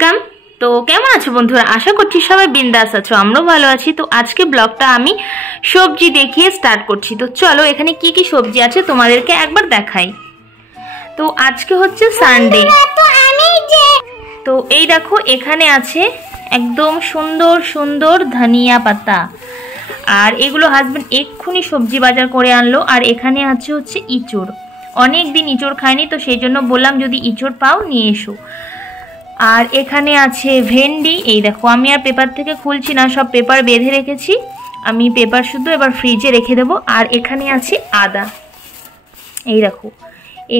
Welcome. তো কেমন আছো বন্ধুরা? আশা করছি সবাই বিন্দাস আছো, আমরাও ভালো আছি। তো আজকে ব্লগটা আমি সবজি দেখিয়ে স্টার্ট করছি। তো চলো এখানে কি কি সবজি আছে তোমাদেরকে একবার দেখাই। তো আজকে হচ্ছে সানডে। তো এই দেখো এখানে আছে একদম সুন্দর সুন্দর ধনিয়া পাতা, আর এগুলো হাজবেন্ড এক্ষুনি সবজি বাজার করে আনলো। আর এখানে আছে হচ্ছে ইঁচড়, অনেক দিন ইঁচড় খাইনি, তো সেই জন্য বললাম যদি ইঁচড় পাও নিয়ে এসো। আর এখানে আছে ভেন্ডি। এই দেখো আমি আর পেপার থেকে খুলছি না, সব পেপার বেঁধে রেখেছি, আমি পেপার শুধু এবার ফ্রিজে রেখে দেবো। আর এখানে আছে আদা, এই দেখো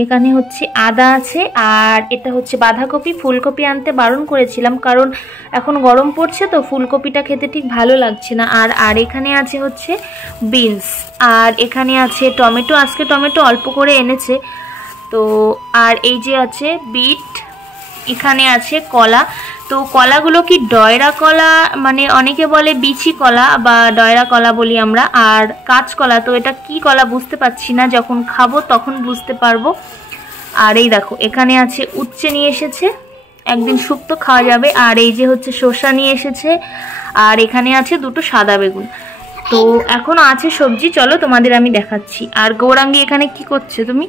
এখানে হচ্ছে আদা আছে। আর এটা হচ্ছে বাঁধাকপি। ফুলকপি আনতে বারণ করেছিলাম কারণ এখন গরম পড়ছে, তো ফুলকপিটা খেতে ঠিক ভালো লাগছে না। আর এখানে আছে হচ্ছে বিনস। আর এখানে আছে টমেটো, আজকে টমেটো অল্প করে এনেছে। তো আর এই যে আছে বিট, এখানে আছে কলা। তো কলাগুলো কি ডয়রা কলা, মানে অনেকে বলে বিচি কলা বা ডয়রা কলা বলি আমরা, আর কাঁচকলা। তো এটা কি কলা বুঝতে পারছি না, যখন খাবো তখন বুঝতে পারবো। আর এই দেখো এখানে আছে উচ্ছে নিয়ে এসেছে, একদিন শুক্তো খাওয়া যাবে। আর এই যে হচ্ছে শসা নিয়ে এসেছে। আর এখানে আছে দুটো সাদা বেগুন। তো এখনো আছে সবজি, চলো তোমাদের আমি দেখাচ্ছি। আর গৌরাঙ্গী এখানে কি করছে তুমি?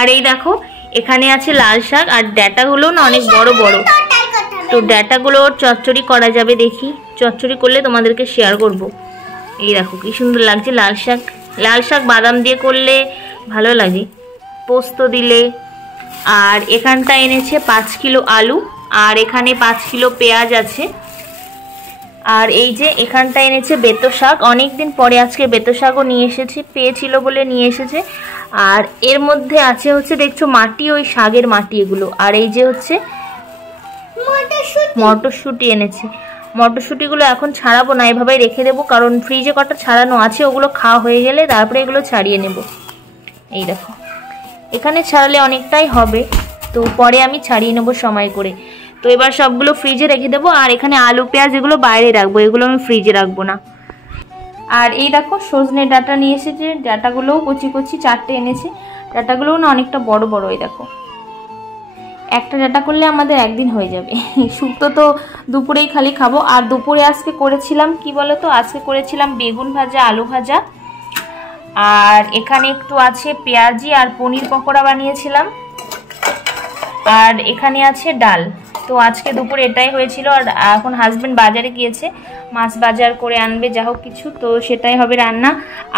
আর এই দেখো এখানে আছে লাল শাক, আর ডাঁটাগুলো না অনেক বড় বড়, তো ডাঁটাগুলো চচ্চড়ি করা যাবে, দেখি চচ্চড়ি করলে তোমাদেরকে শেয়ার করব। এই দেখো কি সুন্দর লাগছে লাল শাক। লাল শাক বাদাম দিয়ে করলে ভালো লাগে, পোস্ত দিলে। আর এখানটা এনেছে 5 কিলো আলু, আর এখানে 5 কিলো পেঁয়াজ আছে। আর এই যে এখানটা এনেছে বেতো শাক, অনেকদিন পরে আজকে বেতো শাকও নিয়ে এসেছে, পেয়েছিল বলে নিয়ে এসেছে। আর এর মধ্যে আছে হচ্ছে দেখছো মাটি, ওই শাকের মাটি এগুলো। আর এই যে হচ্ছে মটরশুঁটি এনেছে। মটরশুঁটিগুলো এখন ছাড়াবো না, এভাবেই রেখে দেবো, কারণ ফ্রিজে কটা ছাড়ানো আছে, ওগুলো খাওয়া হয়ে গেলে তারপরে এগুলো ছাড়িয়ে নেব। এই দেখো এখানে ছাড়ালে অনেকটাই হবে, তো পরে আমি ছাড়িয়ে নেবো সময় করে। তো এবার সবগুলো ফ্রিজে রেখে দেবো। আর এখানে আলু পেঁয়াজ এগুলো বাইরে রাখবো, এগুলো আমি ফ্রিজে রাখবো না। আর এই দেখো সজনে ডাঁটা নিয়ে এসেছে, ডাঁটাগুলোও কচি কচি 4টে এনেছে। ডাঁটাগুলোও না অনেকটা বড় বড়। এই দেখো একটা ডাঁটা করলে আমাদের একদিন হয়ে যাবে। শুক্তো তো দুপুরেই খালি খাবো। আর দুপুরে আজকে করেছিলাম কি বলো তো, আজকে করেছিলাম বেগুন ভাজা, আলু ভাজা। আর এখানে একটু আছে পেঁয়াজি আর পনির পকোড়া বানিয়েছিলাম। আর এখানে আছে ডাল। তো আজকে দুপুরে এটাই হয়েছিল। আর এখন হাজবেন্ড বাজারে গিয়েছে, মাছ বাজার করে আনবে যা হোক কিছু, তো সেটাই হবে রান্না।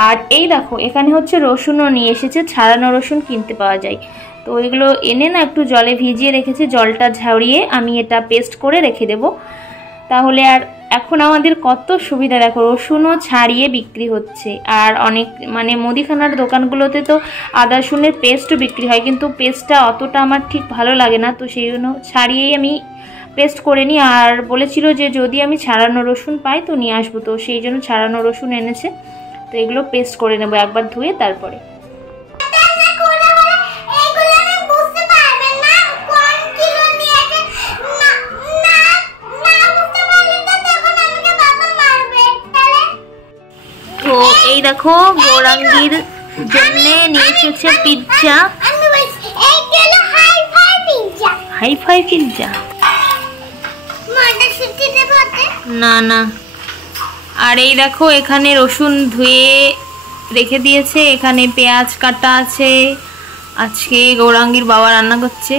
আর এই দেখো এখানে হচ্ছে রসুনও নিয়ে এসেছে, ছাড়ানো রসুন কিনতে পাওয়া যায়। তো এগুলো এনে না একটু জলে ভিজিয়ে রেখেছে, জলটা ঝাড়িয়ে আমি এটা পেস্ট করে রেখে দেব। তাহলে আর এখন আমাদের কত সুবিধা, দেখো রসুনও ছাড়িয়ে বিক্রি হচ্ছে। আর অনেক মানে মুদিখানার দোকানগুলোতে তো আদা রসুনের পেস্টও বিক্রি হয়, কিন্তু পেস্টটা অতটা আমার ঠিক ভালো লাগে না, তো সেই জন্য ছাড়িয়েই আমি পেস্ট করে নিই। আর বলেছিল যে যদি আমি ছাড়ানো রসুন পাই তো নিয়ে আসবো, তো সেই জন্য ছাড়ানো রসুন এনেছে। তো এগুলো পেস্ট করে নেবো একবার ধুয়ে তারপরে। তো এই দেখো গৌরাঙ্গীর জন্য নিয়ে এসেছে পিৎজা, হাই-ফাই পিৎজা না না। আর এই দেখো এখানে রসুন ধুয়ে রেখে দিয়েছে, এখানে পেঁয়াজ কাটা আছে। আজকে গৌরাঙ্গীর বাবা রান্না করছে।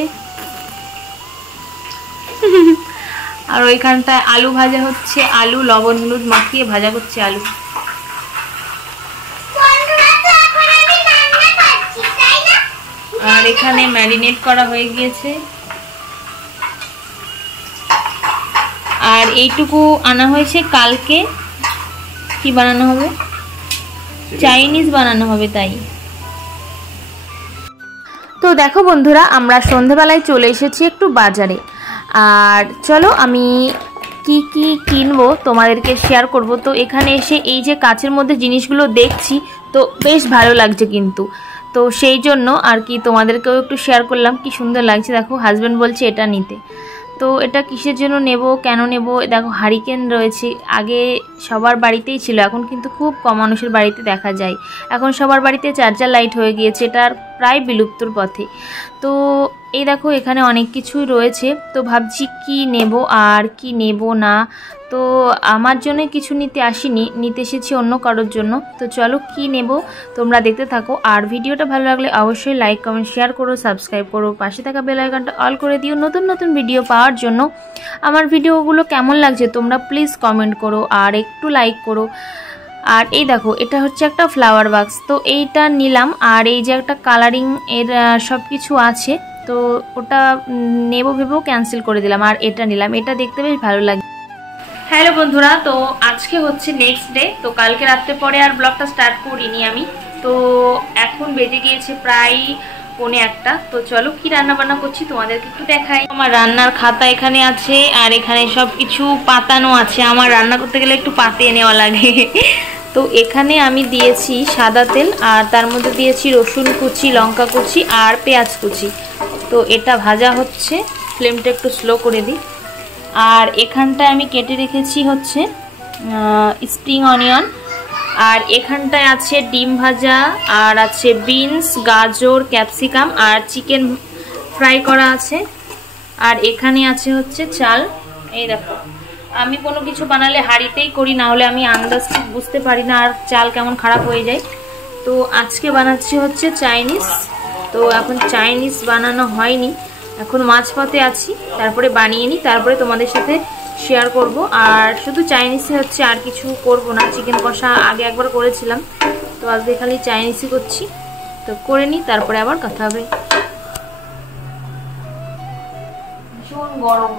আর ওইখানটায় আলু ভাজা হচ্ছে, আলু লবণ হলুদ মাখিয়ে ভাজা করছে আলু। আর এখানে ম্যারিনেট করা হয়ে গিয়েছে। আর এইটুকু আনা হয়েছে, কালকে কি বানানো হবে, চাইনিজ বানানো হবে তাই। তো দেখো বন্ধুরা আমরা সন্ধেবেলায় চলে এসেছি একটু বাজারে। আর চলো আমি কি কি কিনবো তোমাদেরকে শেয়ার করব। তো এখানে এসে এই যে কাচের মধ্যে জিনিসগুলো দেখছি, তো বেশ ভালো লাগছে কিন্তু, তো সেই জন্য আর কি তোমাদেরকেও একটু শেয়ার করলাম। কি সুন্দর লাগছে দেখো, হাজবেন্ড বলছে এটা নিতে। তো এটা কিসের জন্য নেব, কেন নেব, দেখো হারিকেন রয়েছে, আগে সবার বাড়িতেই ছিল, এখন কিন্তু খুব কম মানুষের বাড়িতে দেখা যায়। এখন সবার বাড়িতে চার্জার লাইট হয়ে গিয়েছে, এটার প্রায় বিলুপ্তর পথে। তো এই দেখো এখানে অনেক কিছুই রয়েছে, তো ভাবছি কি নেব আর কি নেব না। তো আমার জন্য কিছু নিতে আসিনি, নিতে এসেছি অন্য কারোর জন্য। তো চলো কি নেব তোমরা দেখতে থাকো, আর ভিডিওটা ভালো লাগলে অবশ্যই লাইক কমেন্ট শেয়ার করো, সাবস্ক্রাইব করো, পাশে থাকা বেল আইকনটা অল করে দিও নতুন নতুন ভিডিও পাওয়ার জন্য। আমার ভিডিওগুলো কেমন লাগছে তোমরা প্লিজ কমেন্ট করো আর একটু লাইক করো। আর এই দেখো এটা হচ্ছে একটা ফ্লাওয়ার বাক্স, তো এইটা নিলাম। আর এই যে একটা কালারিং এর সব কিছু আছে, তো ওটা নেব ভেবেও ক্যান্সেল করে দিলাম, আর এটা নিলাম, এটা দেখতে বেশ ভালো লাগে। হ্যালো বন্ধুরা, তো আজকে হচ্ছে নেক্সট ডে, তো কালকে রাত্রে পরে আর ব্লগটা স্টার্ট করিনি আমি। তো এখন বেজে গিয়েছে প্রায় 1:45। তো চলো কি রান্না বান্না করছি তোমাদেরকে একটু দেখাই। আমার রান্নার খাতা এখানে আছে, আর এখানে সব কিছু পাতানো আছে, আমার রান্না করতে গেলে একটু পাতিয়ে নেওয়া লাগে। তো এখানে আমি দিয়েছি সাদা তেল, আর তার মধ্যে দিয়েছি রসুন কুচি, লঙ্কা কুচি আর পেঁয়াজ কুচি। তো এটা ভাজা হচ্ছে, ফ্লেমটা একটু স্লো করে দিই। আর এখানটায় আমি কেটে রেখেছি হচ্ছে স্প্রিং অনিয়ন, আর এখানটায় আছে ডিম ভাজা, আর আছে বিনস, গাজর, ক্যাপসিকাম, আর চিকেন ফ্রাই করা আছে। আর এখানে আছে হচ্ছে চাল। এই দেখো আমি কোনো কিছু বানালে হাঁড়িতেই করি, না হলে আমি আন্দাজ ঠিক বুঝতে পারি না, আর চাল কেমন খারাপ হয়ে যায়। তো আজকে বানাচ্ছি হচ্ছে চাইনিজ। তো এখন চাইনিজ বানানো হয়নি, এখন মাঝপথে আছি, তারপরে বানিয়ে নিই, তারপরে তোমাদের সাথে শেয়ার করব। আর শুধু চাইনিজই হচ্ছে, আর কিছু করব না। চিকেন কষা আগে একবার করেছিলাম, তো আজকে খালি চাইনিজই করছি। তো করে নিই, তারপরে আবার কথা হবে। ভীষণ গরম।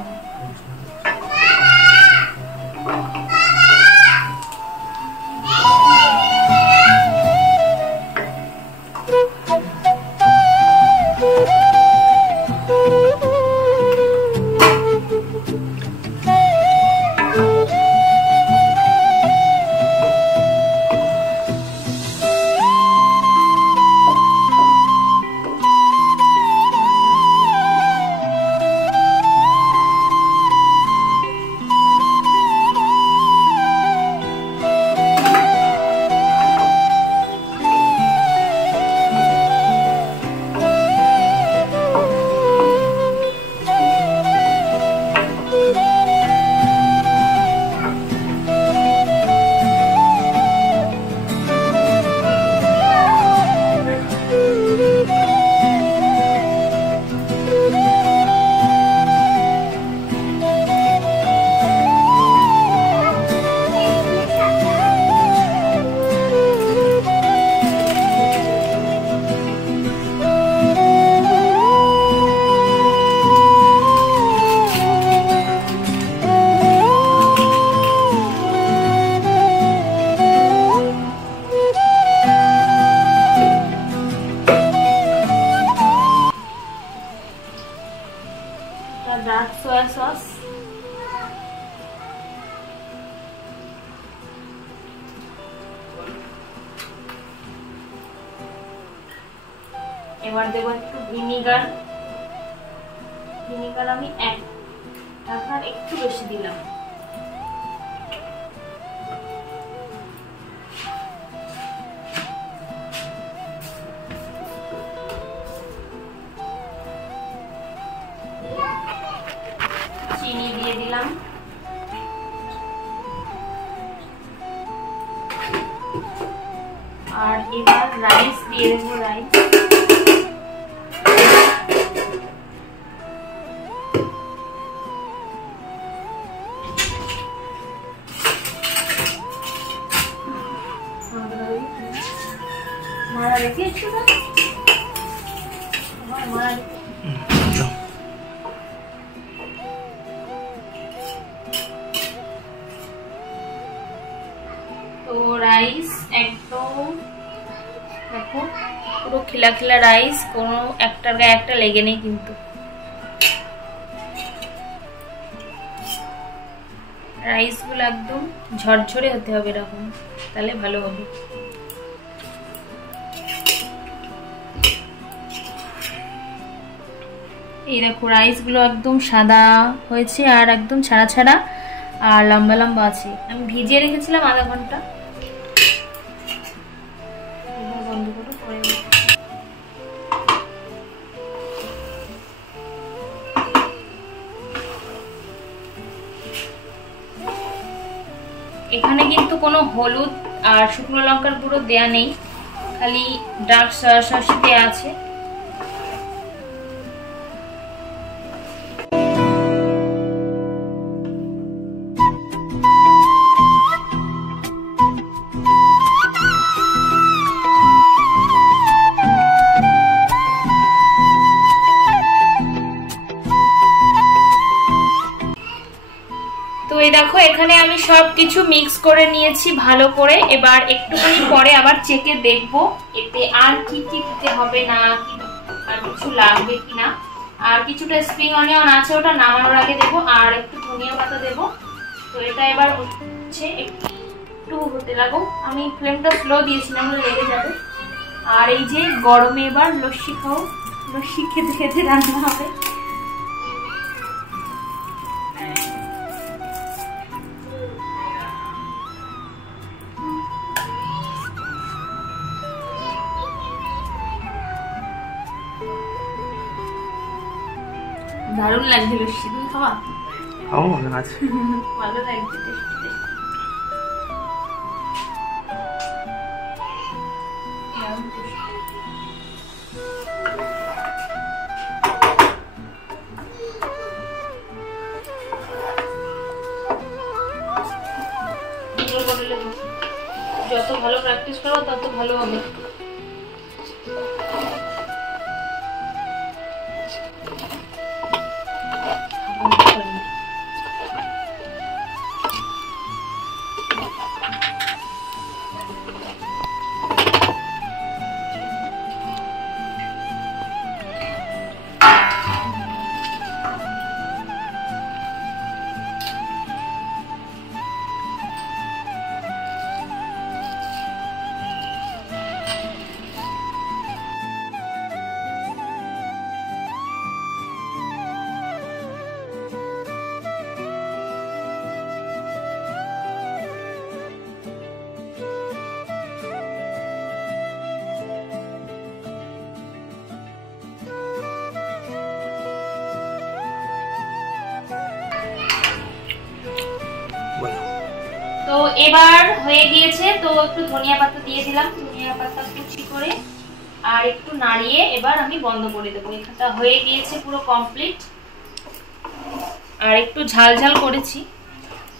ডার্ক সোয়া সস, এবার দেবো একটু ভিনিগার। ভিনিগার আমি তারপর একটু বেশি দিলাম। চিনি দিয়ে দিলাম। আর এবার রাইস দিয়ে দেবো। রাইস মারা রেখে একটু তো রাইস একদম দেখো পুরো খিলা খিলা রাইস, কোনো একটার গায়ে একটা লেগে নেই কিন্তু। রাইসগুলো একদম ঝরঝরে হতে হবে এরকম, তাহলে ভালো হবে। এই দেখো রাইসগুলো একদম সাদা হয়েছে আর একদম ছাড়া ছাড়া আর লম্বা লম্বা আছে। আমি ভিজিয়ে রেখেছিলাম আধা ঘন্টা। বন্ধ করে পরে এখানে কিন্তু কোনো হলুদ আর শুকনো লঙ্কার গুঁড়ো দেয়া নেই, খালি ডার্ক সয়া সস দেয়া আছে। তো এই দেখো এখানে আমি সবকিছু মিক্স করে নিয়েছি ভালো করে। এবার একটুখানি পরে আবার চেকে দেখবো এতে আর কি কি দিতে হবে, না আর কিছু লাগবে কিনা। আর কিছুটা স্প্রিং অনিয়ন আছে, ওটা নামানোর আগে দেবো। আর একটু ধনিয়া পাতা দেবো। তো এটা এবার হচ্ছে একটু হতে লাগো। আমি ফ্লেমটা স্লো দিয়েছিলাম, লেগে যাবে। আর এই যে গরমে এবার লস্যি খাও, লস্যি খেতে খেতে রান্না হবে। দারুণ লাগছে লস্যি, তুমি খাওয়া? খাও মনে আছে, ভালো লাগছে। যত ভালো প্র্যাকটিস করো তত ভালো হবে। তো এবার হয়ে গিয়েছে। তো একটু ধনিয়া পাতা দিয়ে দিলাম, ধনিয়া পাতা কুচি করে, আর একটু নাড়িয়ে এবার আমি বন্ধ করে দেবো। এটা হয়ে গিয়েছে পুরো কমপ্লিট। আর একটু ঝাল ঝাল করেছি,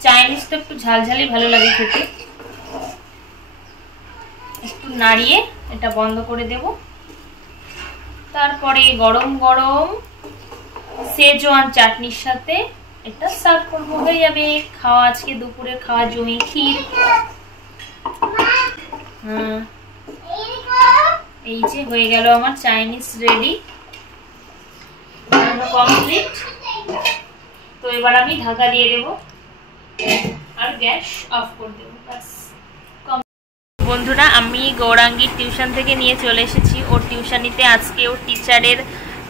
চাইনিজ তো একটু ঝাল ঝালই ভালো লাগে খেতে। একটু নাড়িয়ে এটা বন্ধ করে দেব। তারপরে গরম গরম সেজওয়ান চাটনির সাথে এটা সার্ভ করবো, হয়ে যাবে খাওয়া। আজকে দুপুরে খাওয়া জমি ক্ষীর। এই যে হয়ে গেল আমার চাইনিজ রেডি, কমপ্লিট। তো এবার আমি ঢাকা দিয়ে দেবো আর গ্যাস অফ করে দেবো। বন্ধুরা, আমি গৌরাঙ্গীর টিউশন থেকে নিয়ে চলে এসেছি ওর টিউশনিতে। আজকে ওর টিচারের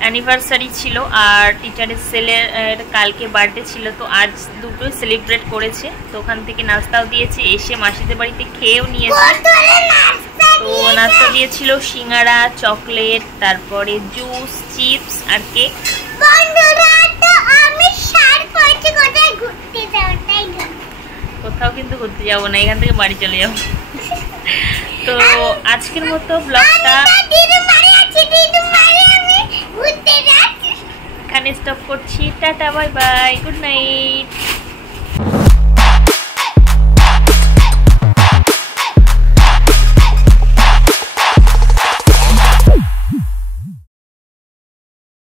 অ্যানিভার্সারি ছিল আর টিচারের ছেলের কালকে বার্থডে ছিল। তো আজ দুটোই সেলিব্রেট করেছে। তো ওখান থেকে নাস্তাও দিয়েছে, এসে মাসিদের বাড়িতে খেয়েও নিয়েছে। তো নাস্তা দিয়েছিল সিঙ্গারা, চকলেট, তারপরে জুস, চিপস আর কেক। কোথাও কিন্তু ঘুরতে যাবো না, এখান থেকে বাড়ি চলে যাবো। তো আজকের মতো ব্লগটা এখানে স্টপ করছি। Tata, bye bye, good night.